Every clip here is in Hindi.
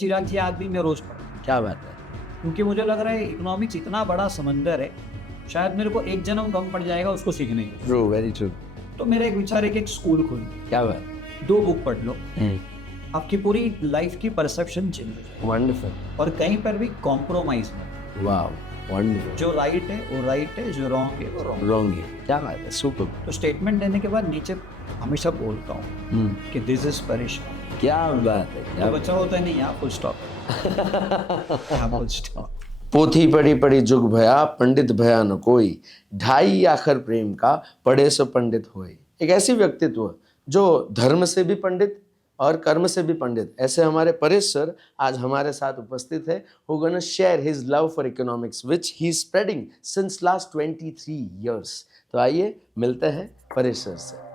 चिराग जी आज भी मैं रोज पढ़ता हूँ क्या बात है। क्योंकि मुझे लग रहा है इकोनॉमिक्स इतना बड़ा समंदर है, शायद मेरे को एक जन्म कम पड़ जाएगा उसको सीखने की। True, very true. तो मेरा एक विचार है कि एक स्कूल खोल, क्या बात। 2 बुक पढ़ लो, आपकी पूरी लाइफ की परसेप्शन चेंज हो जाए वंडरफुल। और कहीं पर भी कॉम्प्रोमाइज नहीं। Wow, wonderful. जो राइट है वो राइट है, जो रॉन्ग है वो रॉन्ग। रॉन्ग है। क्या बात है, सुपर। तो स्टेटमेंट देने के बाद नीचे हमेशा बोलता हूँ कि दिस इज परेशान। क्या बात है, क्या तो बच्चा होता है नहीं यहाँ फुल स्टॉप, यहाँ फुल स्टॉप। पोथी पढ़ी पढ़ी जुग भया, पंडित भया न कोई, ढाई आखर प्रेम का, पढ़े सो पंडित होए। एक ऐसी व्यक्तित्व जो धर्म से भी पंडित और कर्म से भी पंडित, ऐसे हमारे परेश सर आज हमारे साथ उपस्थित है, who gonna share his love for economics which he is spreading since last 23 years। तो आइए मिलते हैं परेश सर से।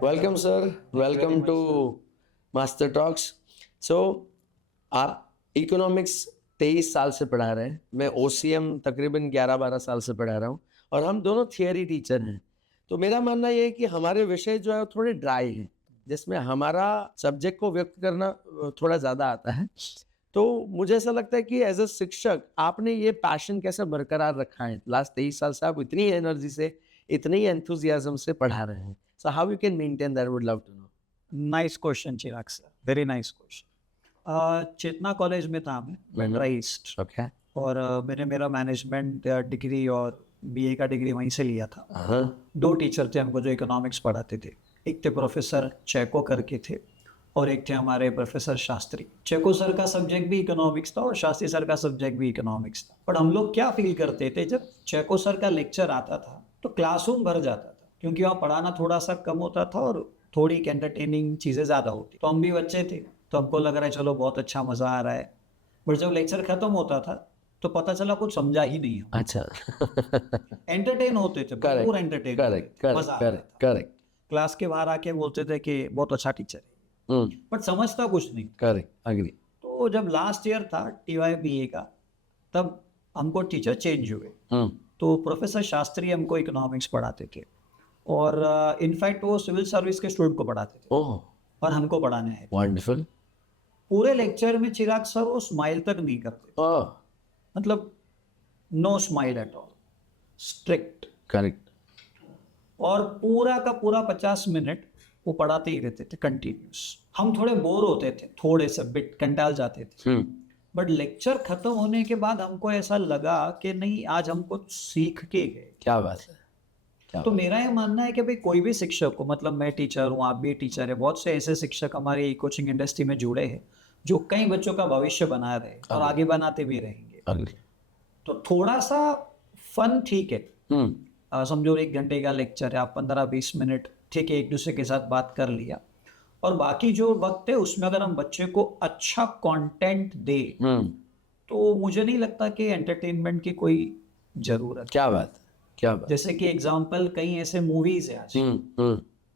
Welcome sir, welcome to master talks. So आप इकोनॉमिक्स 23 साल से पढ़ा रहे हैं, मैं ओसीएम तकरीबन 11-12 साल से पढ़ा रहा हूँ और हम दोनों थियरी टीचर हैं। तो मेरा मानना ये है कि हमारे विषय जो है वो थोड़े ड्राई हैं, जिसमें हमारा सब्जेक्ट को व्यक्त करना थोड़ा ज़्यादा आता है। तो मुझे ऐसा लगता है कि एज अ शिक्षक आपने ये पैशन कैसे बरकरार रखा है? लास्ट 23 साल से आप इतनी एनर्जी से, इतनी एंथुजियाज्म से पढ़ा रहे हैं। So how you can maintain that? I would love to know. Nice question Chirag sir, very nice question. Chetana college में था मैं ईस्ट, Okay. और मैंने मेरा मैनेजमेंट डिग्री और बीए का डिग्री वहीं से लिया था। हाँ। 2 टीचर थे हमको जो इकोनॉमिक्स पढ़ाते थे, एक थे प्रोफेसर चेको करके थे और एक थे हमारे प्रोफेसर शास्त्री। चेको सर का सब्जेक्ट भी इकोनॉमिक्स था और शास्त्री सर का सब्जेक्ट भी इकोनॉमिक्स था। पर हम लोग क्या फील करते थे, जब चेको सर का लेक्चर आता था तो क्लासरूम भर जाता था, क्योंकि वहाँ पढ़ाना थोड़ा सा कम होता था और थोड़ी एंटरटेनिंग चीज़ें ज़्यादा होती। तो हम भी बच्चे थे तो हमको लग रहा है चलो बहुत अच्छा मज़ा आ रहा है। पर जब लेक्चर खत्म होता था तो पता चला कुछ समझा ही नहीं। अच्छा। एंटरटेन होते थे, Correct, पूरा एंटरटेन, correct, correct, मजा correct, correct. क्लास के बाहर आके बोलते थे कि बहुत अच्छा टीचर है, बट समझता कुछ नहीं। Correct, agree. तो जब लास्ट ईयर था टीवाई बीए का, तब हमको टीचर चेंज हुए। तो प्रोफेसर शास्त्री हमको इकोनॉमिक्स पढ़ाते थे और इनफैक्ट वो सिविल सर्विस के स्टूडेंट को पढ़ाते थे Oh, और हमको पढ़ाने हैं। wonderful. पूरे लेक्चर में चिराग सर वो स्माइल तक नहीं करते, Oh, मतलब no smile at all, strict. correct. और पूरा का पूरा 50 मिनट वो पढ़ाते ही रहते थे कंटिन्यूस। हम थोड़े बोर होते थे, थोड़े से बिट कंटाल जाते थे, बट लेक्चर खत्म होने के बाद हमको ऐसा लगा कि नहीं, आज हम कुछ सीख के गए। क्या बात है, क्या तो बात मेरा ये मानना है कि भाई कोई भी शिक्षक हो, मतलब मैं टीचर हूँ, आप भी टीचर है, बहुत से ऐसे शिक्षक हमारी कोचिंग इंडस्ट्री में जुड़े हैं जो कई बच्चों का भविष्य बना रहे हैं और आगे बनाते भी रहेंगे। agree. तो थोड़ा सा फन ठीक है। समझो 1 घंटे का लेक्चर है, आप 15-20 मिनट ठीक है एक दूसरे के साथ बात कर लिया, और बाकी जो वक्त है उसमें अगर हम बच्चे को अच्छा कंटेंट दे तो मुझे नहीं लगता कि एंटरटेनमेंट की कोई जरूरत। क्या बात है, क्या बात। जैसे कि एग्जांपल कई ऐसे मूवीज है आज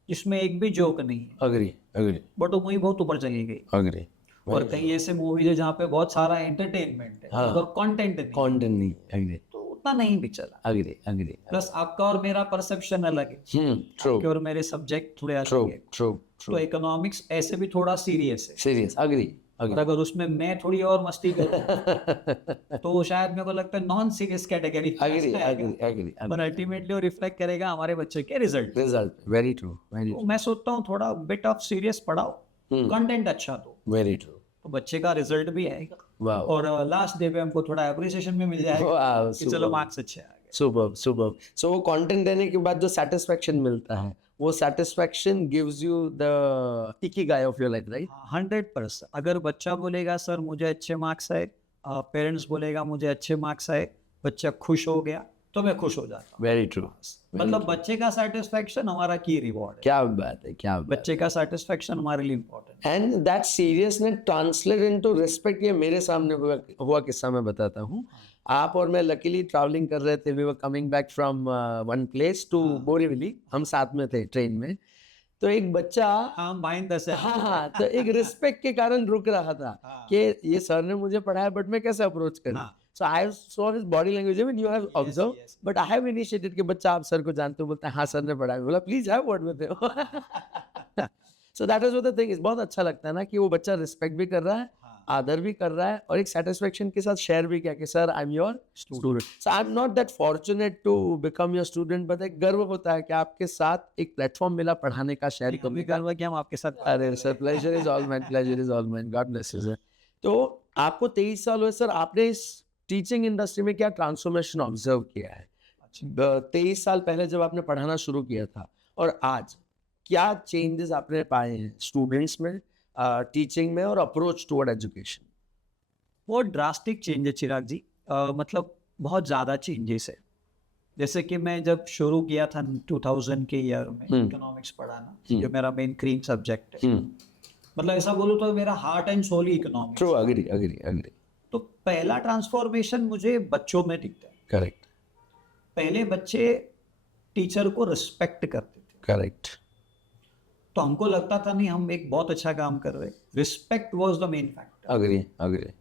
जिसमें एक भी जोक नहीं है, अग्री, अग्री, बट वो मूवी बहुत ऊपर चली गई। अग्री। और कई ऐसे मूवीज है जहाँ पे बहुत सारा एंटरटेनमेंट है और कंटेंट नहीं, कंटेंट नहीं, अग्री, तो उतना नहीं भी चला। Agree, agree. प्लस आपका और मेरा परसेप्शन अलग है, ट्रू, आपके और मेरे सब्जेक्ट थोड़े ट्रू, अलग है। ट्रू, तो ट्रू। इकोनॉमिक्स ऐसे भी थोड़ा सीरियस है, सीरियस, अग्री, और अग्री। अगर उसमें मैं थोड़ी और मस्ती करूँ तो शायद मेरे को लगता है non serious category. Agree, agree, agree. पर अल्टीमेटली वो रिफ्लेक्ट करेगा हमारे बच्चे के result. Result, very true, very तो मैं सोचता हूँ थोड़ा बिट ऑफ सीरियस पढ़ाओ, कंटेंट अच्छा दो, वेरी ट्रू। तो बच्चे का रिजल्ट भी आएगा वाह, और लास्ट डे पे हमको थोड़ा एप्रिसिएशन भी मिल जाएगा वाह, कि चलो मार्क्स अच्छे आ गए। Superb, superb. सो वो कंटेंट देने के बाद जो सेटिस्फेक्शन मिलता है, वो satisfaction gives you the Ikigai of your life, right? 100%। अगर बच्चा बोलेगा सर मुझे अच्छे मार्क्स आए, पेरेंट्स बोलेगा मुझे अच्छे मार्क्स आए, बच्चा खुश हो गया तो मैं खुश हो जाता हूँ। Very true. मतलब बच्चे का सेटिस्फेक्शन हमारा की रिवॉर्ड है। क्या बात है, क्या बात। बच्चे का सेटिस्फेक्शन हमारे लिए इम्पोर्टेंट है। And that seriousness translate into respect. ये मेरे सामने हुआ किस्सा मैं बताता हूँ। आप और मैं लकीली ट्रैवलिंग कर रहे थे, we were coming back from one place to Borivali, हम साथ में थे ट्रेन में। तो एक बच्चा हाँ, तो एक रिस्पेक्ट के कारण रुक रहा था कि ये सर ने मुझे पढ़ाया बट मैं कैसे अप्रोच करूँ। So I saw his body language. I mean, you have observed, yes. but I have initiated कि बच्चा आप सर को जानते हो, बोलता है हाँ सर ने पढ़ाया, बोला please have word with him. So that is what the thing is. बहुत अच्छा लगता है ना कि वो बच्चा रिस्पेक्ट भी कर रहा है, आदर भी कर रहा है और एक सेटिस्फेक्शन के साथ शेयर भी किया कि sir I am your student. So I am not that fortunate to become your student, but एक गर्व होता है कि आपके साथ एक प्लेटफॉर्म मिला पढ़ाने का, शेयर करने का. कि हम आपके साथ अरे sir pleasure is all mine, pleasure is all mine, God bless you sir. तो आपको 23 साल हुए सर, आपने इस टीचिंग इंडस्ट्री में क्या ट्रांसफॉर्मेशन ऑब्जर्व किया है? 23 साल पहले जब आपने पढ़ाना शुरू किया था और आज क्या चेंजेस आपने पाए हैं स्टूडेंट्स में, टीचिंग में और अप्रोच टुवर्ड एजुकेशन? बहुत ड्रास्टिक चेंज है चिराग जी. मतलब बहुत ज़्यादा चेंजेस है. जैसे कि मैं जब शुरू किया था 2000 के ईयर में इकोनॉमिक्स पढ़ाना, जो मेरा मेन क्रीम सब्जेक्ट है, मतलब ऐसा बोलूँ तो मेरा हार्ट एंड सोल ही economics. True, agree agree agree. तो पहला ट्रांसफॉर्मेशन मुझे बच्चों में दिखता है. करेक्ट पहले बच्चे टीचर को रिस्पेक्ट करते थे. करेक्ट. तो हमको लगता था नहीं हम एक बहुत अच्छा काम कर रहे हैं. Respect was the main factor. Agree agree.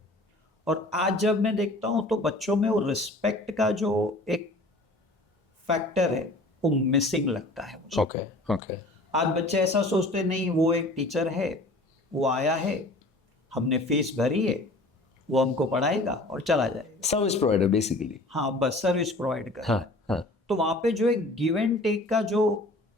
और आज जब मैं देखता हूँ तो बच्चों में वो रिस्पेक्ट का जो एक फैक्टर है वो मिसिंग लगता है मुझे. Okay okay. आज बच्चे ऐसा सोचते नहीं वो एक टीचर है, वो आया है, हमने फीस भरी है, वो हमको पढ़ाएगा और चला जाएगा. Service provider basically. हाँ बस सर्विस प्रोवाइड कर. हाँ हाँ. तो वहाँ पे जो एक गिव एंड टेक का जो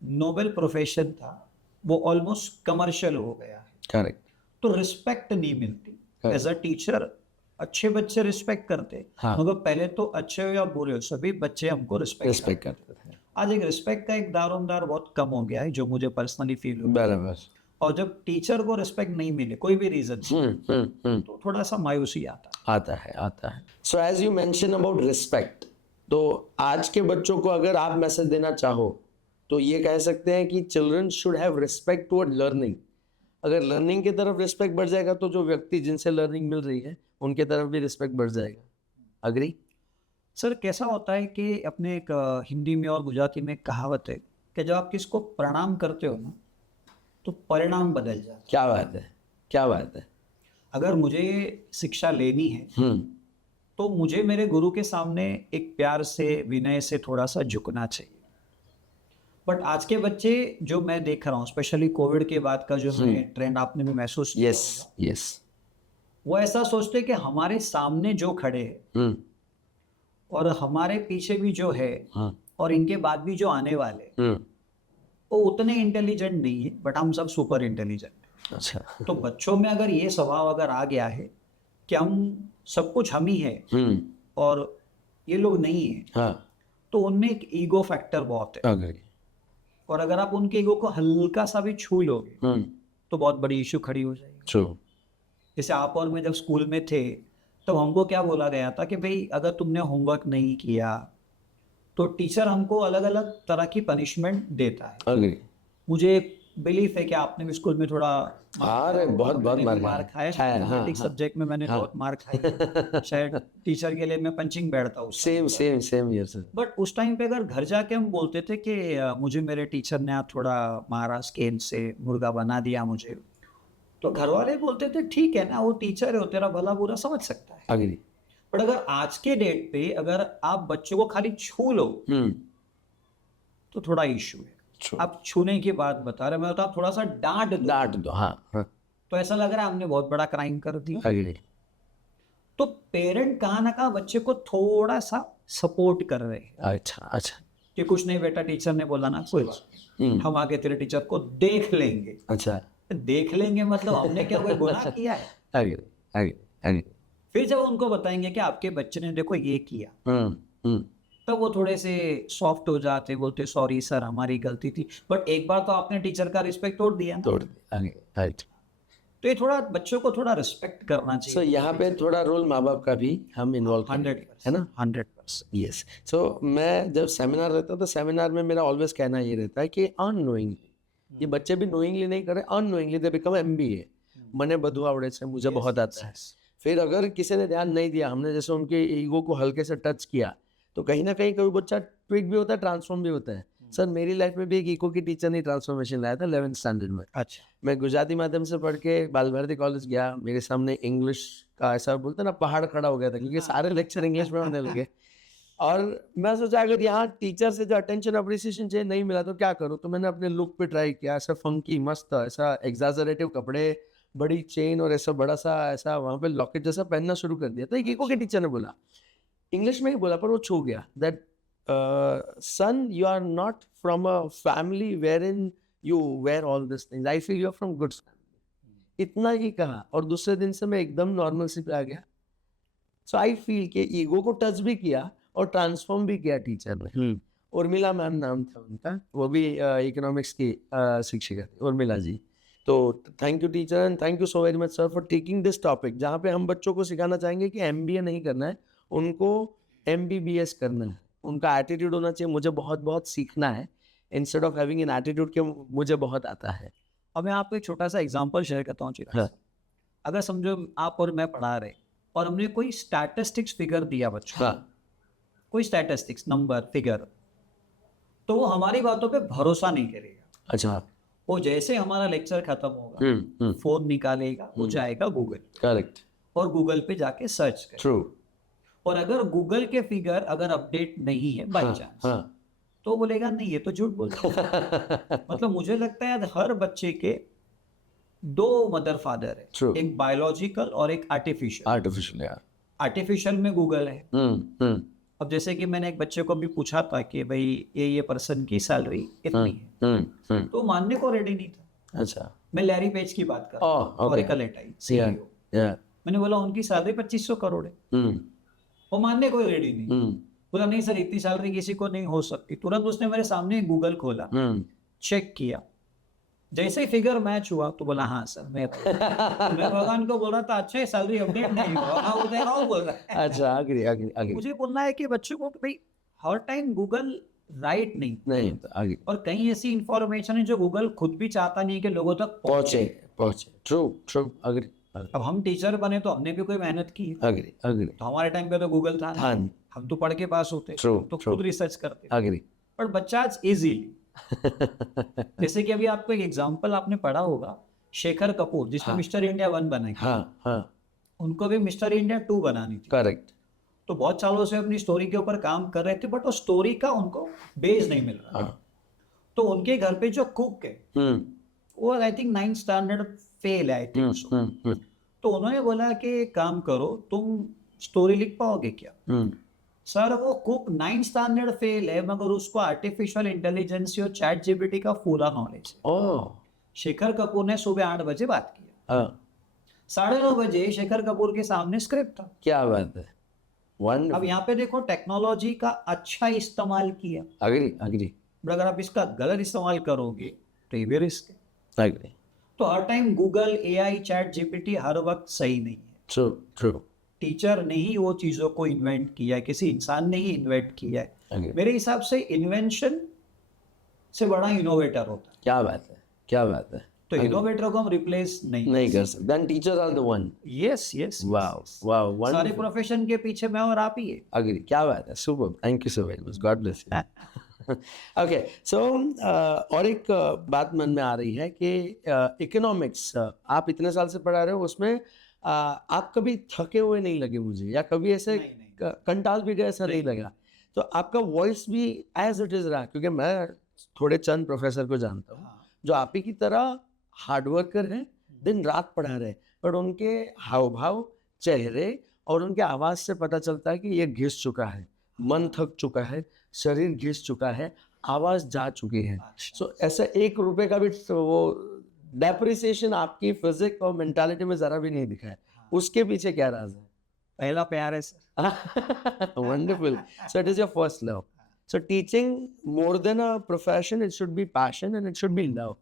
नोबल प्रोफेशन था वो ऑलमोस्ट कमर्शियल हो गया है. करेक्ट. तो रिस्पेक्ट नहीं मिलती. एज अ टीचर अच्छे बच्चे रिस्पेक्ट करते, हाँ. मगर पहले तो अच्छे हो या बुरे हो सभी बच्चे हमको रिस्पेक्ट करते थे. आज एक रिस्पेक्ट का एक दारोमदार बहुत कम हो गया है जो मुझे पर्सनली फील हुआ. बराबर. और जब टीचर को रिस्पेक्ट नहीं मिले कोई भी रीजन से तो थोड़ा सा मायूसी आता है. आता है. So as you mention about respect, तो आज के बच्चों को अगर आप मैसेज देना चाहो तो ये कह सकते हैं कि children should have respect toward learning. अगर लर्निंग की तरफ रिस्पेक्ट बढ़ जाएगा तो जो व्यक्ति जिनसे लर्निंग मिल रही है उनके तरफ भी रिस्पेक्ट बढ़ जाएगा. अग्री? सर कैसा होता है कि अपने एक हिंदी में और गुजराती में एक कहावत है कि जब आप किसको प्रणाम करते हो ना तो परिणाम बदल जाता है. क्या बात है, क्या बात है. अगर मुझे शिक्षा लेनी है तो मुझे मेरे गुरु के सामने एक प्यार से विनय से थोड़ा सा झुकना चाहिए. बट आज के बच्चे जो मैं देख रहा हूँ स्पेशली कोविड के बाद का जो ट्रेंड आपने भी महसूस किया यस होगा, यस. वो ऐसा सोचते कि हमारे सामने जो खड़े हैं और हमारे पीछे भी जो है और इनके बाद भी जो आने वाले वो उतने इंटेलिजेंट नहीं है, बट हम सब सुपर इंटेलिजेंट. अच्छा. तो बच्चों में अगर ये स्वभाव अगर आ गया है कि हम सब कुछ हम ही है और ये लोग नहीं है, हाँ. तो उनमें एक ईगो फैक्टर बहुत है. अग्री. और अगर आप उनके ईगो को हल्का सा भी छू लोगे तो बहुत बड़ी इशू खड़ी हो जाएगी. ट्रू. जैसे आप और मैं जब स्कूल में थे तो हमको क्या बोला गया था कि भाई अगर तुमने होमवर्क नहीं किया तो टीचर हमको अलग अलग तरह की पनिशमेंट देता है. अग्री. मुझे बिलीफ है कि आपने भी स्कूल में थोड़ा अरे बहुत मार खाया. मैथमेटिक्स सब्जेक्ट में मैंने बहुत मार खाई. शायद टीचर के लिए मैं पंचिंग बैठता हूँ. Same here sir. बट उस टाइम पे अगर घर जाके हम बोलते थे कि मुझे मेरे टीचर ने आप थोड़ा मारा, स्केल से मुर्गा बना दिया मुझे, तो घर वाले बोलते थे ठीक है ना वो टीचर है वो तेरा भला बुरा समझ सकता है. अग्री. बट अगर आज के डेट पे अगर आप बच्चों को खाली छू लो तो थोड़ा इशू है. आप छूने की बात बता रहे, मैं बता थोड़ा सा डांट दो हाँ. तो ऐसा लग रहा है हमने बहुत बड़ा क्राइम कर दिया. अग्री. तो पेरेंट कहाँ ना कहाँ बच्चे को थोड़ा सा सपोर्ट कर रहे हैं अच्छा अच्छा. कि कुछ नहीं बेटा टीचर ने बोला ना कुछ, हम आगे तेरे टीचर को देख लेंगे. अच्छा. देख लेंगे मतलब हमने क्या कोई गुनाह किया है? Agree agree agree. फिर जब उनको बताएंगे कि आपके बच्चे ने देखो ये किया तब वो थोड़े से सॉफ्ट हो जाते, बोलते सॉरी सर हमारी गलती थी. बट एक बार तो आपने टीचर का रिस्पेक्ट तोड़ दिया ना. राइट. तो ये थोड़ा बच्चों को थोड़ा रिस्पेक्ट करना चाहिए. सो यहाँ पे थोड़ा रोल माँ बाप का भी हम इन्वॉल्व 100% है ना. 100%. यस. सो मैं जब सेमिनार रहता तो सेमिनार में मेरा ऑलवेज कहना ये रहता है कि अननोइंगली, ये बच्चे भी नोइंगली नहीं कर रहे, अननोइंगली दे बिकम MBA. मने बधु आवड़े से मुझे बहुत आता है. फिर अगर किसी ने ध्यान नहीं दिया, हमने जैसे उनके ईगो को हल्के से टच किया तो कहीं ना कहीं कोई बच्चा ट्विक भी होता है, ट्रांसफॉर्म भी होता है. सर मेरी लाइफ में भी एक इको की टीचर ने ट्रांसफॉर्मेशन लाया था 11th स्टैंडर्ड में। अच्छा। मैं गुजराती माध्यम से पढ़ के बाल भारती कॉलेज गया, मेरे सामने इंग्लिश का ऐसा बोलते हैं ना पहाड़ खड़ा हो गया था, क्योंकि सारे लेक्चर इंग्लिश में होने लगे। और मैं सोचा अगर यहाँ टीचर से जो अटेंशन अप्रिसिएशन चाहिए नहीं मिला तो क्या करूँ, तो मैंने अपने लुक पे ट्राई किया, ऐसा फंकी मस्त ऐसा एग्जैजरेटिव कपड़े, बड़ी चेन और ऐसा बड़ा सा ऐसा वहाँ पे लॉकेट जैसा पहनना शुरू कर दिया। तो एक इको के टीचर ने बोला, इंग्लिश में ही बोला पर वो छू गया, that son you are not from a family wherein you wear all these things, I feel you're from good family। इतना ही कहा और दूसरे दिन से मैं एकदम नॉर्मल सी पे आ गया। सो आई फील कि ईगो को टच भी किया और ट्रांसफॉर्म भी किया टीचर ने। उर्मिला मैम नाम था उनका, वो भी इकोनॉमिक्स की शिक्षिका थी, उर्मिला जी। तो thank you teacher and thank you so very much sir for taking this topic, जहाँ पे हम बच्चों को सिखाना चाहेंगे कि MBA नहीं करना है, उनको MBBS करना है। उनका एटीट्यूड होना चाहिए मुझे बहुत बहुत सीखना है, instead of having an attitude कि मुझे बहुत आता है। अब मैं आपको एक छोटा सा एग्जांपल शेयर करता हूँ चिराग। हाँ। अगर समझो आप और मैं पढ़ा रहे और हमने कोई स्टैटिस्टिक्स फिगर दिया बच्चों को, हाँ कोई स्टैटिस्टिक्स नंबर फिगर, तो वो हमारी बातों पे भरोसा नहीं करेगा। अच्छा। वो जैसे हमारा लेक्चर खत्म होगा फोन निकालेगा, वो जाएगा गूगल करेक्ट। और गूगल पे जाके सर्च करेगा। ट्रू। और अगर गूगल के फिगर अगर अपडेट नहीं है बाई चांस, हाँ। तो बोलेगा नहीं ये तो झूठ बोलता है। मतलब मुझे लगता है हर बच्चे के दो मदर फादर है, True. एक बायोलॉजिकल और एक आर्टिफिशियल। आर्टिफिशियल यार। आर्टिफिशियल में गूगल है। अब जैसे कि मैंने एक बच्चे को भी पूछा था कि भाई ये पर्सन की सैलरी कितनी है, तो मानने को रेडी नहीं था। अच्छा। मैं लैरी पेज की बात कर रहा हूँ, okay. Oracle एटाई CEO। Yeah. मैंने बोला उनकी सैलरी 2500 करोड़ है, वो मानने को रेडी नहीं। बोला नहीं सर इतनी सैलरी किसी को नहीं हो सकती। तुरंत उसने मेरे सामने गूगल खोला, चेक किया, जैसे ही फिगर मैच हुआ तो बोला हाँ सर मैं भगवान को बोल रहा था अच्छा सैलरी अपडेट नहीं हुआ, बोल रहा है। अच्छा आगे मुझे बोलना है कि बच्चों को भाई हर टाइम गूगल राइट नहीं तो आगे और कहीं ऐसी इंफॉर्मेशन है जो गूगल खुद भी चाहता नहीं कि लोगों तक पहुंचे। True agree. अब हम टीचर बने तो हमने भी कोई मेहनत की है। अग्री। तो हमारे टाइम पे तो गूगल था नहीं। हम तो पढ़ के पास होते तो खुद रिसर्च करते। अग्री। पर बच्चा आज इजीली जैसे कि अभी आपको एक एग्जांपल आपने पढ़ा होगा, शेखर कपूर जिसने मिस्टर इंडिया 1 बनाई, उनको भी मिस्टर इंडिया 2 बनानी थी। करेक्ट। तो बहुत सालों से अपनी स्टोरी के ऊपर काम कर रहे थे, बट वो स्टोरी का उनको बेस नहीं मिल रहा। तो उनके घर पे जो कुक है वो I think 9th standard fail है, आई थिंक सो। तो उन्होंने बोला कि एक काम करो, तुम स्टोरी लिख पाओगे क्या? सर वो कुक 9th स्टैंडर्ड फेल है, मगर उसको आर्टिफिशियल इंटेलिजेंस और चैट जीपीटी का पूरा नॉलेज है। शेखर कपूर ने सुबह 8 बजे बात किया, 9:30 बजे शेखर कपूर के सामने स्क्रिप्ट था। क्या बात है। अब यहाँ पे देखो टेक्नोलॉजी का अच्छा इस्तेमाल किया, अग्री। अगर आप इसका गलत इस्तेमाल करोगे तो ये भी रिस्क है। अग्री। तो हर time Google, AI, ChatGPT हर वक्त सही नहीं है। ट्रू। टीचर ने ही वो चीजों को इन्वेंट किया है, किसी इंसान ने ही इन्वेंट किया है। मेरे हिसाब से इन्वेंशन से बड़ा इनोवेटर होता है। क्या बात है। तो इनोवेटर को हम रिप्लेस नहीं कर सकते। Then teachers are the one. Yes wow सारे प्रोफेशन के पीछे मैं और आप ही है। अग्री। क्या बात है। Super. Thank you so very much. God bless you. Okay so और एक बात मन में आ रही है कि इकोनॉमिक्स आप इतने साल से पढ़ा रहे हो, उसमें आप कभी थके हुए नहीं लगे मुझे, या कभी ऐसे कंटाल भी गए ऐसा नहीं लगा। तो आपका वॉइस भी एज इट इज रहा, क्योंकि मैं थोड़े चंद प्रोफेसर को जानता हूँ जो आप ही की तरह हार्ड वर्कर हैं, दिन रात पढ़ा रहे, पर उनके हाव भाव, चेहरे और उनके आवाज से पता चलता है कि ये घिस चुका है, मन थक चुका है, शरीर घिस चुका है, आवाज जा चुकी है। सो ऐसा 1 रुपए का भी वो डेप्रिसिएशन आपकी फिजिक और मेंटालिटी में जरा भी नहीं दिखा है। उसके पीछे क्या राज है? पहला प्यार है sir. Wonderful. So it is your first love. So teaching more than a profession, it should be passion and it should be love.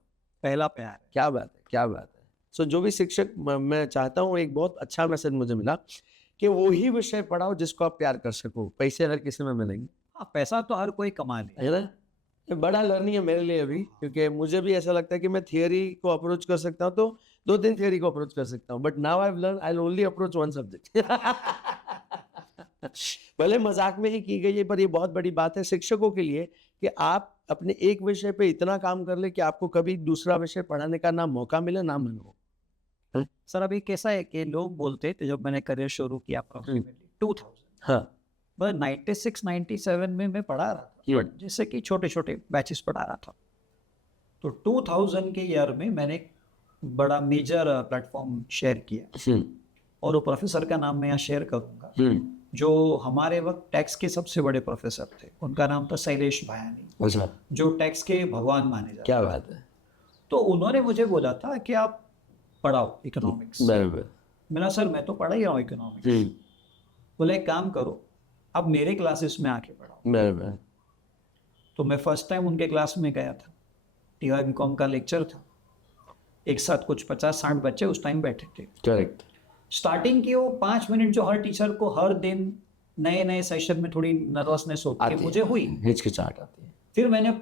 पहला प्यार। क्या बात है। सो जो भी शिक्षक, मैं चाहता हूँ, एक बहुत अच्छा मैसेज मुझे मिला कि वो ही विषय पढ़ाओ जिसको आप प्यार कर सको। पैसे हर किसी में मिलेंगे, पैसा तो हर कोई कमा ले, है ना। बड़ा लर्निंग है मेरे लिए अभी, क्योंकि मुझे भी ऐसा लगता है कि मैं थियरी को अप्रोच कर सकता हूँ तो 2-3 थियरी को अप्रोच कर सकता हूँ, but now I have learn I will only approach 1 subject. भले मजाक में ही की गई है, पर ये बहुत बड़ी बात है शिक्षकों के लिए कि आप अपने एक विषय पे इतना काम कर ले कि आपको कभी दूसरा विषय पढ़ाने का ना मौका मिले ना मन हो? सर अभी कैसा है कि लोग बोलते थे जब मैंने करियर शुरू किया अप्रोक्सीमेटली 2000, हाँ, बस 96 97 में मैं पढ़ा रहा था, हम्म। बट जैसे कि छोटे छोटे बैचेस पढ़ा रहा था। तो 2000 के ईयर में मैंने एक बड़ा मेजर प्लेटफॉर्म शेयर किया, और वो प्रोफेसर का नाम मैं यहाँ शेयर करूँगा, जो हमारे वक्त टैक्स के सबसे बड़े प्रोफेसर थे। उनका नाम था शैलेश भायानी, अच्छा, जो टैक्स के भगवान माने जाते। क्या बात है, तो उन्होंने मुझे बोला था कि आप पढ़ाओ इकोनॉमिक्स। बराबर, मैंने सर मैं तो पढ़ा ही रहा हूँ इकोनॉमिक्स। बोले एक काम करो, अब मेरे क्लासेस में आके पढ़ाओ। बराबर, तो मैं फर्स्ट टाइम उनके क्लास में गया था, टीवाई बीकॉम का लेक्चर था, एक साथ कुछ 50-60 बच्चे उस टाइम बैठे थे। करेक्ट, स्टार्टिंग की वो 5 मिनट जो हर टीचर को हर दिन नए नए सेशन में थोड़ी नर्वसनेस होती है, मुझे हुई। हिचकिचाहट आती है, फिर मैंने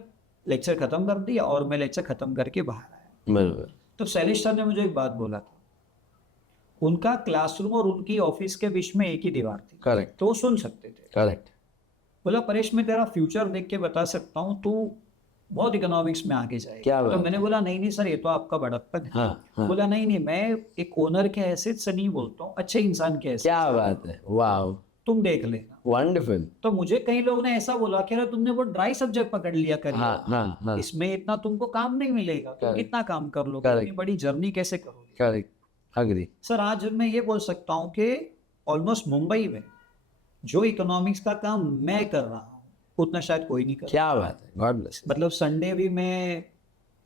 लेक्चर खत्म कर दिया और मैं लेक्चर खत्म करके बाहर आया। बराबर, तो शैलेश सर ने मुझे एक बात बोला था, उनका क्लासरूम और उनकी ऑफिस के बीच में एक ही दीवार थी, करेक्ट, तो वो सुन सकते थे। करेक्ट, बोला परेश मैं तेरा फ्यूचर देख के बता सकता हूँ, तू बहुत इकोनॉमिक्स में आगे जाएगा। क्या बात तो है। मैंने बोला नहीं नहीं सर, ये तो आपका बड़प्पन है। हाँ, बोला नहीं नहीं, मैं एक ओनर के हैसियत से नहीं बोलता हूँ, अच्छे इंसान के हैसियत क्या बात है, वाओ, तुम देख लेना। वंडरफुल, तो मुझे कई लोग ने ऐसा बोला कि अरे तुमने वो ड्राई सब्जेक्ट पकड़ लिया हाँ, करियर, हाँ, इसमें इतना तुमको काम नहीं मिलेगा, तुम Correct. कितना काम कर लोगे, Correct. इतनी बड़ी जर्नी कैसे करोगे। करेक्ट, अग्री, सर आज मैं ये बोल सकता हूँ कि ऑलमोस्ट मुंबई में जो इकोनॉमिक्स का काम मैं कर रहा हूँ उतना शायद कोई नहीं कर रहा। क्या बात है, गॉड ब्लेस, मतलब संडे भी मैं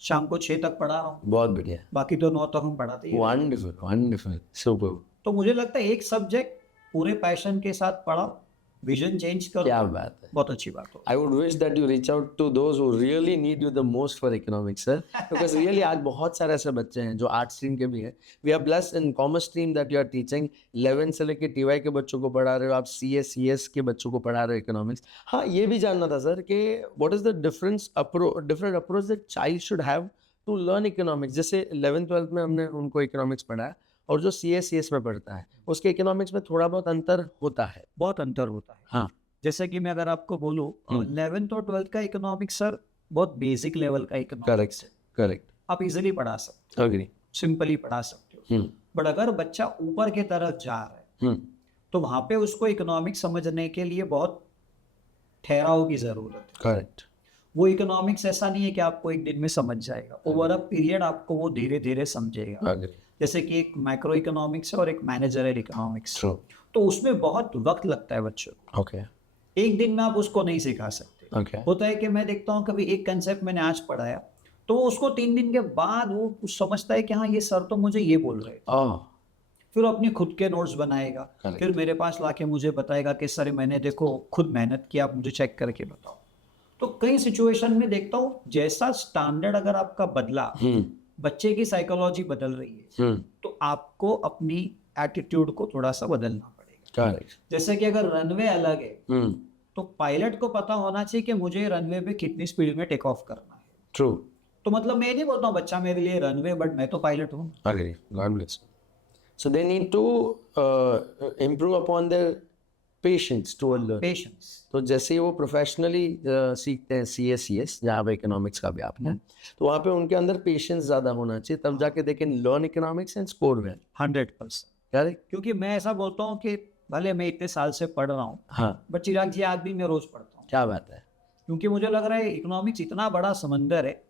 शाम को 6 तक पढ़ा रहा हूँ, बहुत बढ़िया, बाकी तो 9 तक हम पढ़ाते ही रहते हैं। वंडरफुल, वंडरफुल, सुपर, तो मुझे लगता है एक सब्जेक्ट पूरे पैशन के साथ पढ़ाओ, विजन चेंज करो, क्या बात है। बहुत अच्छी बात हो। I would wish that you reach out to those who really need you the most for economics, sir. Because really आज बहुत सारे ऐसे बच्चे हैं जो आर्ट स्ट्रीम के भी हैं. We are blessed in commerce stream that you are teaching. 11 से लेके TY के बच्चों को पढ़ा रहे हो, आप CS के बच्चों को पढ़ा रहे हो economics. हाँ, ये भी जानना था सर कि what is the different approach that child should have to learn economics. जैसे 11th-12th में हमने उनको economics पढ़ाया और जो CS में पढ़ता है उसके इकोनॉमिक्स में थोड़ा बहुत अंतर होता है. बहुत अंतर होता है। हाँ, जैसे कि मैं अगर आपको बोलूँ 11th और 12th का इकोनॉमिक्स सर बहुत बेसिक लेवल का इकोनॉमिक्स करेक्ट, है, करेक्ट, आप इजीली पढ़ा सकते हो, अग्री, सिंपली पढ़ा सकते हो। बट अगर बच्चा ऊपर की तरफ जा रहा है तो वहाँ पे उसको इकोनॉमिक्स समझने के लिए बहुत ठहराव की जरूरत है। करेक्ट, वो इकोनॉमिक्स ऐसा नहीं है कि आपको एक दिन में समझ जाएगा, ओवर अ पीरियड आपको वो धीरे धीरे समझेगा। अग्री, जैसे कि एक मैक्रो इकोनॉमिक्स है और एक मैनेजरल इकोनॉमिक्स, ट्रू, तो उसमें बहुत वक्त लगता है बच्चों को, ओके, एक दिन में आप उसको नहीं सिखा सकते। ओके, होता है कि मैं देखता हूँ कभी एक कंसेप्ट मैंने आज पढ़ाया तो उसको 3 दिन के बाद वो कुछ समझता है कि हाँ ये सर तो मुझे ये बोल रहे थे, ओह, फिर वो अपनी खुद के नोट्स बनाएगा, Correct. फिर मेरे पास लाके मुझे बताएगा कि सर मैंने देखो खुद मेहनत किया, आप मुझे चेक करके बताओ। तो कई सिचुएशन में देखता हूँ जैसा स्टैंडर्ड अगर आपका बदला, बच्चे की साइकोलॉजी बदल रही है, तो आपको अपनी एटीट्यूड को थोड़ा सा बदलना पड़ेगा। करेक्ट, जैसे कि अगर रनवे अलग है तो पायलट को पता होना चाहिए कि मुझे रनवे पे कितनी स्पीड में टेक ऑफ करना है। ट्रू, तो मतलब मैं नहीं बोलता हूँ बच्चा मेरे लिए रनवे, बट मैं तो पायलट हूँ। Agree, God bless. So they need to improve upon their patience to learn. Patience, तो जैसे ही वो प्रोफेशनली सीखते हैं CS जहाँ पे इकोनॉमिक्स का भी आपने, तो वहाँ पे उनके अंदर पेशेंस ज़्यादा होना चाहिए, तब जाके they can learn economics and score well. 100%। Correct, क्योंकि मैं ऐसा बोलता हूँ कि भले मैं इतने साल से पढ़ रहा हूँ, हाँ, बट चिराग जी आज भी मैं रोज पढ़ता हूँ, क्या बात है, क्योंकि मुझे लग रहा है इकोनॉमिक्स इतना बड़ा समंदर है,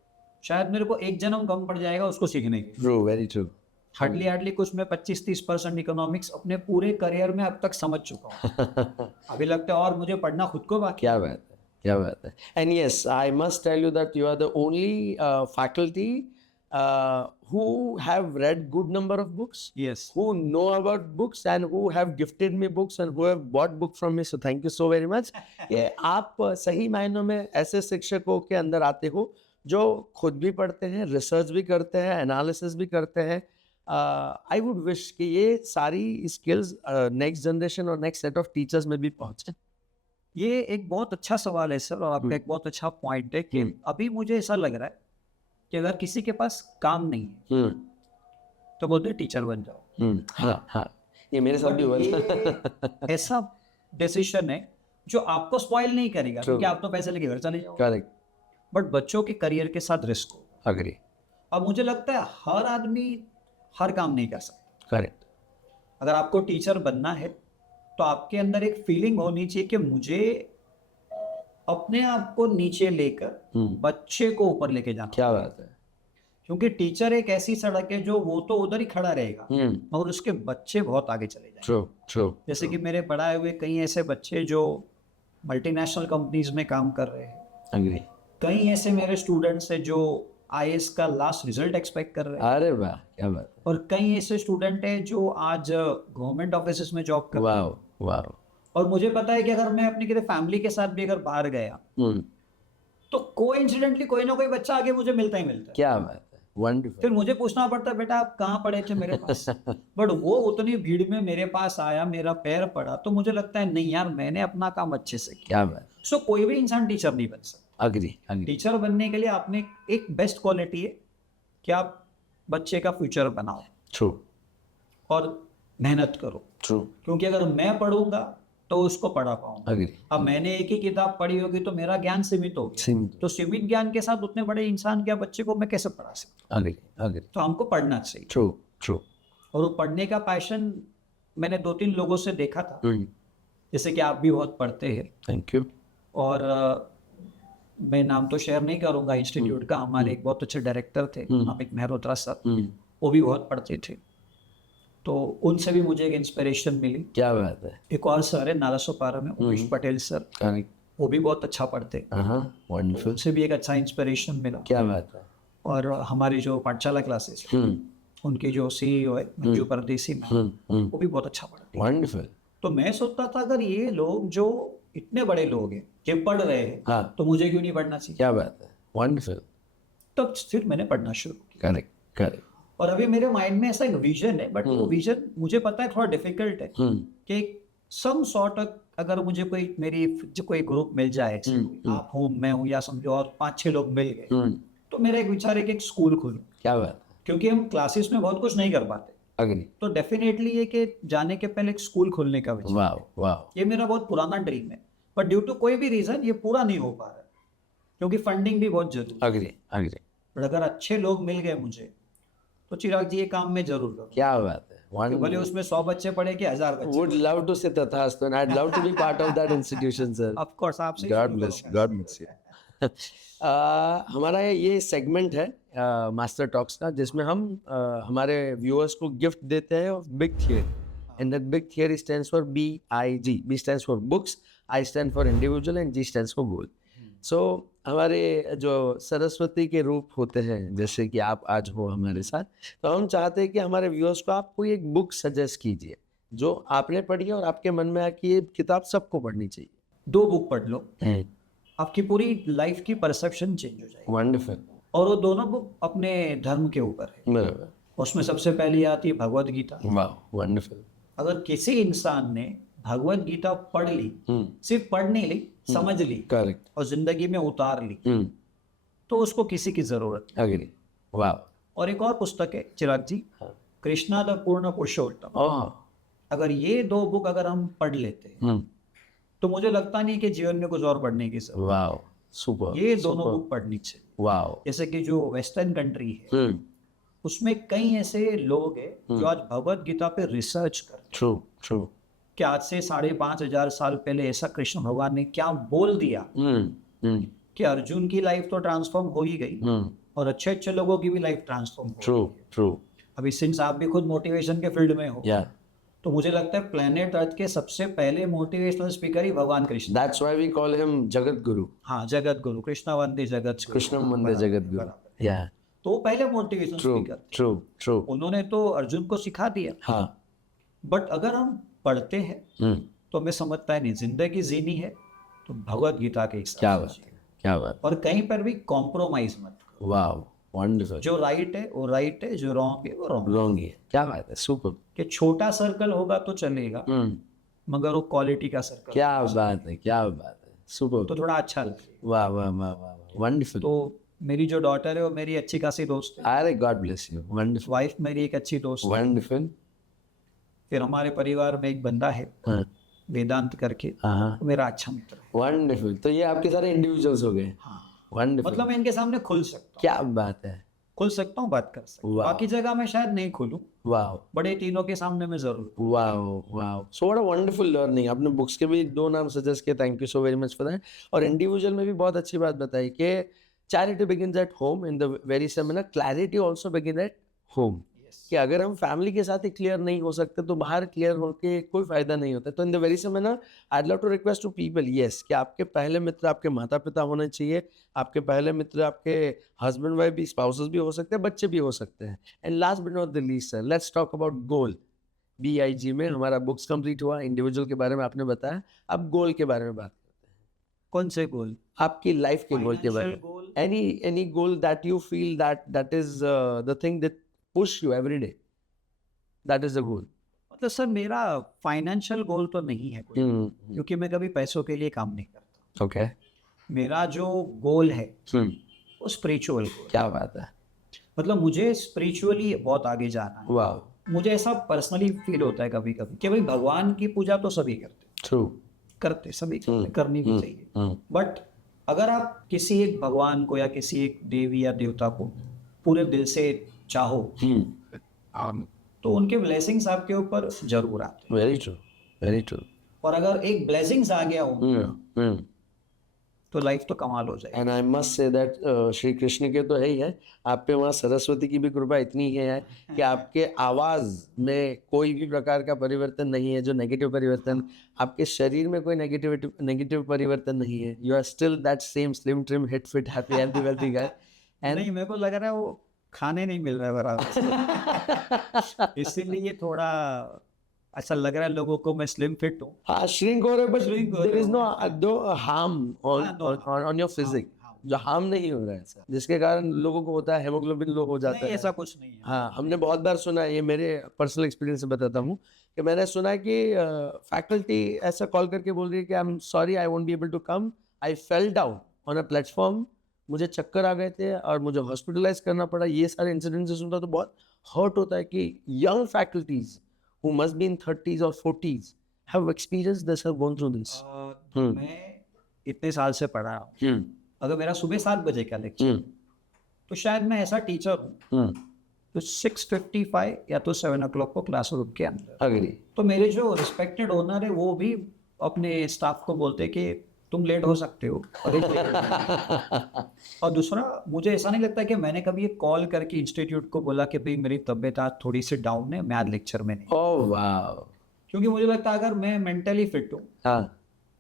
शायद मेरे को एक जन्म कम पड़ जाएगा उसको सीखने के। ट्रू, वेरी ट्रू, हार्डली कुछ मैं 25-30% इकोनॉमिक्स अपने पूरे करियर में अब तक समझ चुका हूँ। अभी लगता है और मुझे पढ़ना खुद को बाकी। क्या बात है, क्या बात है. And yes, I must tell you that you are the only faculty who have read good number of books, yes, who know about books and who have gifted me books and who have bought book from me. So thank you so very much. कि आप सही मायनों में ऐसे शिक्षकों के अंदर आते हो जो खुद भी पढ़ते हैं, रिसर्च भी करते हैं, एनालिसिस भी करते हैं. आई वुड विश कि ये सारी स्किल्स नेक्स्ट जनरेशन और नेक्स्ट सेट ऑफ टीचर्स में भी पहुंचे. ये एक बहुत अच्छा सवाल है सर, और आपका एक बहुत अच्छा पॉइंट है कि अभी मुझे ऐसा लग रहा है कि अगर किसी के पास काम नहीं है तो बोलते टीचर बन जाओ। हाँ, हाँ, ये मेरे साथ भी हुआ. ये ऐसा डिसीजन है जो आपको स्पॉइल नहीं करेगा, True. क्योंकि आप तो पैसे लेके घर चले जाओ। करेक्ट, बट बच्चों के करियर के साथ रिस्क हो। अग्री, अब मुझे लगता है हर आदमी हर काम नहीं कर सकता। करेक्ट, अगर आपको टीचर बनना है तो आपके अंदर एक फीलिंग होनी चाहिए कि मुझे अपने आप को नीचे लेकर बच्चे को ऊपर लेके जाना। क्या बात है। क्योंकि टीचर एक ऐसी सड़क है जो वो तो उधर ही खड़ा रहेगा और उसके बच्चे बहुत आगे चले जाएंगे। ट्रू ट्रू, जैसे कि मेरे पढ़ाए हुए कई ऐसे बच्चे जो मल्टीनेशनल कंपनीज में काम कर रहे हैं, अग्री, कई ऐसे मेरे स्टूडेंट्स हैं जो आईएएस का लास्ट रिजल्ट एक्सपेक्ट कर रहे हैं, अरे वाह, क्या बात है, और कई ऐसे स्टूडेंट हैं जो आज गवर्नमेंट ऑफिस में जॉब कर रहे हैं। वाह वाह, और मुझे पता है कि अगर मैं अपनी किसी फैमिली के साथ भी अगर बाहर गया तो कोइंसिडेंटली कोई ना कोई बच्चा आगे मुझे मिलता ही मिलता है। क्या बात है, वंडरफुल, फिर मुझे पूछना पड़ता है, बेटा आप कहाँ पढ़े थे मेरे पास? बट वो उतनी भीड़ में मेरे पास आया, मेरा पैर पड़ा, तो मुझे लगता है नहीं यार मैंने अपना काम अच्छे से किया। क्या बात, सो कोई भी इंसान टीचर नहीं बन सकता। अग्री अग्री, टीचर बनने के लिए आपने एक बेस्ट क्वालिटी है कि आप बच्चे का फ्यूचर बनाओ ट्रू और मेहनत करो। ट्रू, क्योंकि अगर मैं पढ़ूंगा तो उसको पढ़ा पाऊंगा। अग्री, अब मैंने एक ही किताब पढ़ी होगी तो मेरा ज्ञान सीमित होगा। सीमित, तो सीमित ज्ञान के साथ उतने बड़े इंसान के बच्चे को मैं कैसे पढ़ा सकता? अग्री अग्री, तो हमको पढ़ना चाहिए। ट्रू ट्रू, और वो पढ़ने का पैशन मैंने 2-3 लोगों से देखा था, जैसे कि आप भी बहुत पढ़ते हैं। थैंक यू, और मैं नाम तो शेयर नहीं करूंगा इंस्टीट्यूट का, हमारे एक बहुत अच्छे डायरेक्टर थे अमित मेहरोत्रा सर, वो भी बहुत पढ़ते थे, तो उनसे भी मुझे एक इंस्पिरेशन मिली। क्या बात है, एक और सर है नालासोपारा में, उमेश पटेल सर, करेक्ट, वो भी बहुत अच्छा पढ़ते, वंडरफुल, उनसे भी एक अच्छा इंस्पिरेशन मिला। क्या बात है, और हमारी जो पाठशाला क्लासेस है उनके जो सीईओ है मंजू परदेसी मैम, वो भी बहुत अच्छा पढ़ते। वंडरफुल, तो मैं सोचता था अगर ये लोग जो इतने बड़े लोग हैं ये पढ़ रहे हैं, हाँ, तो मुझे क्यों नहीं पढ़ना चाहिए? क्या बात है, वंडरफुल, तब फिर मैंने पढ़ना शुरू किया। करेक्ट करेक्ट, और अभी मेरे माइंड में ऐसा एक विजन है, बट वो विजन मुझे पता है थोड़ा डिफिकल्ट है कि सम सॉर्ट अगर मुझे कोई मेरी जो कोई ग्रुप मिल जाए, आप हूँ मैं हूँ या समझो और 5-6 लोग मिल गए, तो मेरा एक विचार है कि एक स्कूल खोलूं। क्या बात है, क्योंकि हम क्लासेस में बहुत कुछ नहीं कर पाते, अग्री, तो डेफिनेटली ये कि जाने के पहले एक स्कूल खोलने का विचार, वाह वाह, ये मेरा बहुत पुराना ड्रीम है, बट ड्यू टू कोई भी रीजन ये पूरा नहीं हो पा रहा है, क्योंकि फंडिंग भी बहुत जरूरी है। अग्री अग्री, बट अगर अच्छे लोग मिल गए मुझे तो चिराग जी ये काम मैं जरूर करूँ। क्या बात है, कि भले उसमें 100 बच्चे पढ़े कि 1000 बच्चे। would love to say तथास्तु and I'd love to be part of that institution, sir. Of course आपसे God bless you, God bless you. हमारा ये सेगमेंट है मास्टर टॉक्स का, जिसमें हम हमारे व्यूअर्स को गिफ्ट देते हैं of big theory, and that big theory stands for BIG. B stands for books, I stand for individual and G stands for goal. सो हमारे जो सरस्वती के रूप होते हैं, जैसे कि आप आज हो हमारे साथ, तो हम चाहते हैं कि हमारे व्यूअर्स को आप कोई एक बुक सजेस्ट कीजिए जो आपने पढ़ी है और आपके मन में आया कि ये किताब सबको पढ़नी चाहिए। 2 बुक पढ़ लो, आपकी पूरी लाइफ की परसेप्शन चेंज हो जाएगी। वंडरफुल, और वो दोनों बुक अपने धर्म के ऊपर है। बराबर, उसमें सबसे पहली आती है भगवद गीता। वाह, वंडरफुल, अगर किसी इंसान ने भगवद गीता पढ़ ली, सिर्फ पढ़ नहीं ली, समझ ली करेक्ट, और जिंदगी में उतार ली, तो उसको किसी की जरूरत नहीं। अग्री, वाह, और एक और पुस्तक है चिराग जी, कृष्णा द पूर्ण पुरुषोत्तम। ओह, अगर ये 2 बुक अगर हम पढ़ लेते हैं तो मुझे लगता नहीं कि जीवन में कुछ और पढ़ने की जरूरत। वाह, सुपर, ये दोनों बुक पढ़नी चाहिए। वाह, जैसे कि जो वेस्टर्न कंट्री है उसमें कई ऐसे लोग हैं जो आज भगवद गीता पे रिसर्च कर रहे हैं ट्रू ट्रू, कि आज से 5,500 साल पहले ऐसा कृष्ण भगवान ने क्या बोल दिया कि अर्जुन की लाइफ तो ट्रांसफॉर्म हो ही गई और अच्छे अच्छे लोगों की भी लाइफ ट्रांसफॉर्म हो ट्रू गई। ट्रू, अभी सिंस आप भी खुद मोटिवेशन के फील्ड में हो, या, तो मुझे लगता है प्लेनेट अर्थ के सबसे पहले मोटिवेशनल स्पीकर ही भगवान Krishna. That's why we call him Jagat Guru, हाँ, जगत गुरु, कृष्णा वंदे जगत गुरु। कृष्णम वंदे जगत गुरु, या, तो वो पहले motivational true speaker, true true, उन्होंने तो अर्जुन को सिखा दिया। हाँ, बट अगर हम पढ़ते हैं तो हमें समझता है नहीं, जिंदगी जीनी है तो भगवद गीता के हिसाब क्या से बात जियो। है, क्या बात, है, और कहीं पर भी कॉम्प्रोमाइज मत करो। वाह, वंडरफुल, जो राइट है वो राइट है, जो रॉन्ग है वो रॉन्ग। लॉन्ग है, क्या बात है, सुपर, कि छोटा सर्कल होगा तो चलेगा, मगर वो क्वालिटी का सर्कल, क्या बात है, क्या बात है, सुपर, तो थोड़ा अच्छा लगेगा। वाह वाह वाह वाह, वंडरफुल, तो मेरी जो डॉटर है वो मेरी अच्छी खासी दोस्त है, अरे God bless you, wonderful, wife मेरी एक अच्छी दोस्त है। वंडरफुल, फिर हमारे परिवार में एक बंदा है वेदांत करके, हाँ, वो मेरा अच्छा मित्र है। वंडरफुल, तो ये आपके सारे इंडिविजुअल्स हो गए। हाँ, वंडरफुल, मतलब मैं इनके सामने खुल सकता हूँ, क्या बात है, खुल सकता हूँ, बात कर सकता हूँ। वाह। बाकी जगह मैं शायद नहीं खुलूँ, वाओ बड़े तीनों के सामने मैं जरूर। Wow wow, so what a wonderful learning. आपने बुक्स के भी 2 नाम सजेस्ट किए, thank you so very much for that. और इंडिविजुअल में भी बहुत अच्छी बात बताई कि charity begins at home, in the very seminar clarity also begin at home. कि अगर हम फैमिली के साथ ही क्लियर नहीं हो सकते तो बाहर क्लियर होके कोई फायदा नहीं होता। तो in the very seminar I love to request to people, yes, कि आपके पहले मित्र आपके माता पिता होने चाहिए, आपके पहले मित्र आपके हस्बैंड वाइफ भी, स्पाउसेस भी हो सकते हैं, बच्चे भी हो सकते हैं। And last but not the least sir, let's talk about goal. BIG में हमारा बुक्स कंप्लीट हुआ, इंडिविजुअल के बारे में आपने बताया, अब गोल के बारे में बात करते हैं। कौन से गोल? आपकी लाइफ के गोल के बारे Financial में, goal? any goal that you feel that is the thing that push you every day, that is the goal. मतलब सर मेरा फाइनेंशियल गोल तो नहीं है कोई, क्योंकि मैं कभी पैसों के लिए काम नहीं करता। Okay. मेरा जो गोल है वो स्पिरिचुअल गोल। क्या बात है, मतलब मुझे स्पिरिचुअली बहुत आगे जाना है। वाह, मुझे ऐसा पर्सनली फील होता है कभी कभी कि भाई भगवान की पूजा तो सभी ट्रू, करते सभी करते, करनी भी चाहिए। बट अगर आप किसी एक भगवान को या किसी एक देवी या देवता को पूरे दिल से चाहो तो उनके ब्लेसिंग्स आपके ऊपर जरूर आते हैं। Very true, very true. और अगर एक ब्लेसिंग्स आ गया हो तो लाइफ तो कमाल हो जाएगी। And I must say that Shri Krishna के तो है ही है, आप पे वहाँ सरस्वती की भी कृपा इतनी है कि आपके आवाज में कोई भी प्रकार का परिवर्तन नहीं है, जो नेगेटिव परिवर्तन, आपके शरीर में कोई नेगेटिव परिवर्तन नहीं है। You are still that same slim trim hit fit happy healthy wealthy guy. नहीं, मेरे को लग रहा है वो खाने नहीं मिल रहा है बराबर, इसीलिए थोड़ा ऐसा लग रहा है लोगों को मैं स्लिम फिट हूँ। हाँ, श्रिंक हो रहे, बट Shrink हो देयर इज रहे नो हार्म हाँ, ऑन योर फिजिक, जो हार्म नहीं हो रहा है, जिसके कारण लोगों को होता है हेमोग्लोबिन लो हो जाता नहीं, है। ऐसा कुछ नहीं है। हाँ, हमने बहुत बार सुना है, ये मेरे पर्सनल एक्सपीरियंस से बताता हूँ कि मैंने सुना है कि फैकल्टी ऐसा कॉल करके बोल रही है कि I am sorry, I won't be able to come, I fell down on a platform, मुझे चक्कर आ गए थे और मुझे हॉस्पिटलाइज करना पड़ा। ये सारे इंसिडेंट्स से सुनता तो बहुत हर्ट होता है कि young faculties who must be in 30s or 40s have experienced this, have gone through this. मैं इतने साल से पढ़ा हूँ, अगर मेरा सुबह 7 बजे का लेक्चर तो शायद मैं ऐसा टीचर हूँ तो 6:55 या तो 7 o'clock को क्लासरूम के अंदर। Agree. तो मेरे जो रिस्पेक्टेड ओनर है वो भी अपने स्टाफ को बोलते कि तुम लेट हो सकते हो। और दूसरा, मुझे ऐसा नहीं लगता कि मैंने कभी एक कॉल करके इंस्टीट्यूट को बोला कि भाई मेरी तबीयत आज थोड़ी सी डाउन है, मैं आज लेक्चर में नहीं। Oh wow. क्योंकि मुझे लगता है अगर मैं मेंटली फिट हूँ हाँ,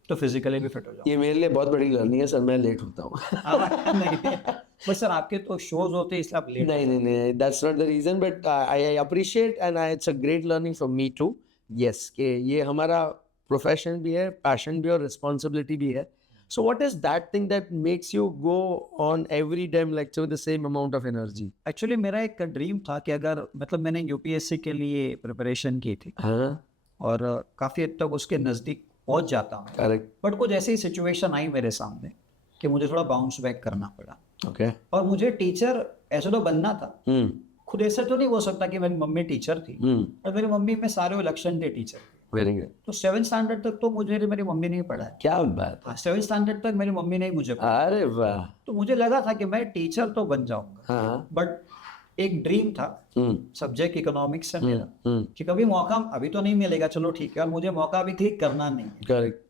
तो फिजिकली भी फिट हो जाऊँ। ये मेरे लिए बहुत बड़ी लर्निंग है सर, मैं लेट होता हूँ। नहीं, बस सर आपके तो शोज होते हैं इसलिए आप लेट। नहीं, that's not the reason, but I appreciate and it's a great learning for me too. Yes, कि ये हमारा प्रोफेशन भी है, पैशन भी और रिस्पॉन्सिबिलिटी भी है। So what is that thing that makes you go on every damn lecture with the same amount of energy? Actually मेरा एक ड्रीम था कि अगर मतलब मैंने यूपीएससी के लिए प्रिपरेशन की थी हाँ, और काफ़ी हद तक उसके नज़दीक पहुंच जाता हूँ, करेक्ट, बट कुछ ऐसी सिचुएशन आई मेरे सामने कि मुझे थोड़ा बाउंस बैक करना पड़ा। ओके, और मुझे टीचर ऐसा तो बनना था, खुद ऐसा तो नहीं हो सकता कि मेरी मम्मी टीचर थी और मेरी मम्मी में सारे लक्षण थे टीचर के। वेरी गुड, तो 7th स्टैंडर्ड तक तो मुझे मेरी मम्मी नहीं पढ़ाया। क्या बात है, 7th स्टैंडर्ड तक मेरी मम्मी ने ही मुझे पढ़ाया। अरे वाह, तो मुझे लगा था कि मैं टीचर तो बन जाऊंगा, हाँ, बट एक ड्रीम था सब्जेक्ट इकोनॉमिक्स है मेरा कि कभी मौका अभी तो नहीं मिलेगा, चलो ठीक है, और मुझे मौका भी ठीक करना नहीं है। करेक्ट,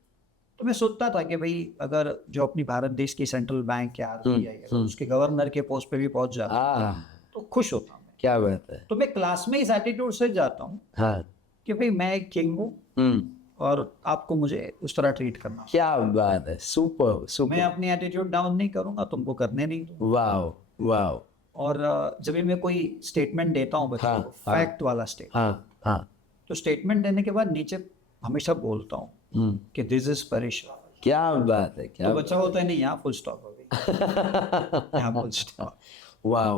तो मैं सोचता था कि भाई अगर जो अपनी भारत देश की सेंट्रल बैंक या RBI उसके गवर्नर के पोस्ट पे भी पहुंच जाता तो खुश होता हूँ। क्या बात है, तो मैं क्लास में इस एटीट्यूड से जाता हूँ हाँ, कि भाई मैं एक किंग हूँ और आपको मुझे उस तरह ट्रीट करना। क्या बात है, सुपर मैं सुपर, अपनी एटीट्यूड डाउन नहीं करूंगा, तुमको करने नहीं दूंगा। वाओ वाओ, और जब भी मैं कोई स्टेटमेंट देता हूँ बच्चों को, फैक्ट वाला स्टेटमेंट, हाँ हाँ, तो स्टेटमेंट देने के बाद नीचे हमेशा बोलता हूँ कि दिस इज परेश। क्या बात है, क्या तो बच्चा बोलता है नहीं, यहाँ फुल स्टॉप हो गई, यहाँ full stop. Wow.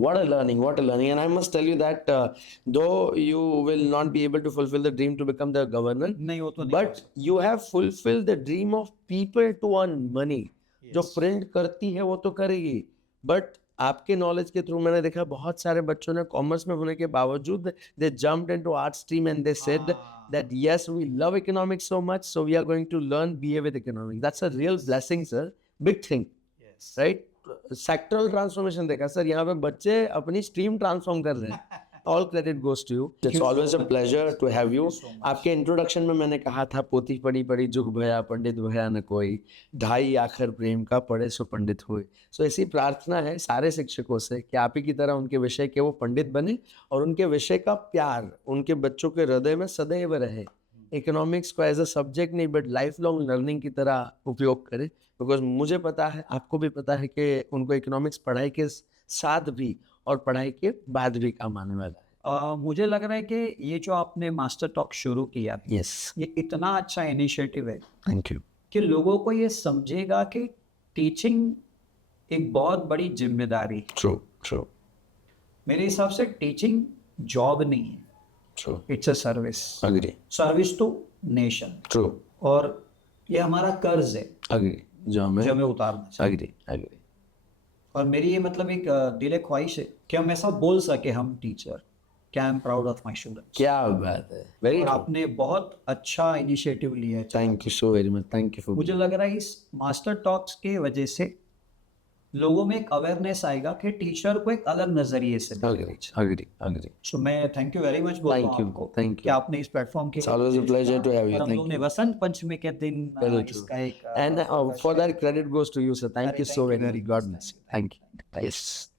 What a learning. And I must tell you that though you will not be able to fulfill the dream to become the governor, नहीं हो तो नहीं, but you have fulfilled the dream of people to earn money. जो प्रिंट करती है वो तो करेगी, बट आपके नॉलेज के थ्रू मैंने देखा बहुत सारे बच्चों ने कॉमर्स में होने के बावजूद they jumped into art stream and they said that yes, we love economics so much, so we are going to learn BA with economics. That's a real blessing, sir. Big thing. Right sectoral transformation देखा सर, यहाँ पे बच्चे अपनी स्ट्रीम ट्रांसफॉर्म कर रहे हैं. All credit goes to you. It's always a pleasure to have you. आपके इंट्रोडक्शन में मैंने कहा था पोथी पढ़ी पढ़ी जुग भया पंडित भया न कोई, ढाई आखर प्रेम का पढ़े सो पंडित हुए. सो ऐसी प्रार्थना है सारे शिक्षकों से कि आप ही की तरह उनके विषय के वो पंडित बने और उनके विषय का प्यार उनके बच्चों के हृदय में सदैव रहे. इकोनॉमिक्स को एज अ सब्जेक्ट नहीं बट लाइफ लॉन्ग लर्निंग की तरह उपयोग करें. बिकॉज मुझे पता है, आपको भी पता है कि उनको इकोनॉमिक्स पढ़ाई के साथ भी और पढ़ाई के बाद भी काम आने वाला है. मुझे लग रहा है कि ये जो आपने मास्टर टॉक शुरू किया, यस, ये इतना अच्छा इनिशिएटिव है थैंक यू. कि लोगों को ये समझेगा कि टीचिंग एक बहुत बड़ी जिम्मेदारी. ट्रू ट्रू मेरे हिसाब से टीचिंग जॉब नहीं है, true. It's a service. Agree service to nation. True. और ये हमारा कर्ज है अग्री जो हमें जो हमें उतारना चाहिए. Agree agree. और मेरी ये मतलब एक दिल ख्वाहिश है कि हम ऐसा बोल सके, हम टीचर, कि I am proud of my students. क्या बात है. वेरी और आपने बहुत अच्छा इनिशिएटिव लिया है. Thank you so very much. Thank you for मुझे लग रहा है इस मास्टर टॉक्स के वजह से लोगों में एक अवेयरनेस आएगा कि टीचर को एक अलग नजरिए से. Agree agree agree. सो मैं थैंक यू वेरी मच बोलता Thank हूँ you, आपको thank कि you. आपने इस प्लेटफॉर्म के It's always a pleasure to have you. और हम Thank लोगों ने you. वसंत पंचमी के दिन Very true. इसका एक And for that credit goes to you, sir. Thank Very you so thank you very very much. much. God bless you. Thank you. Yes.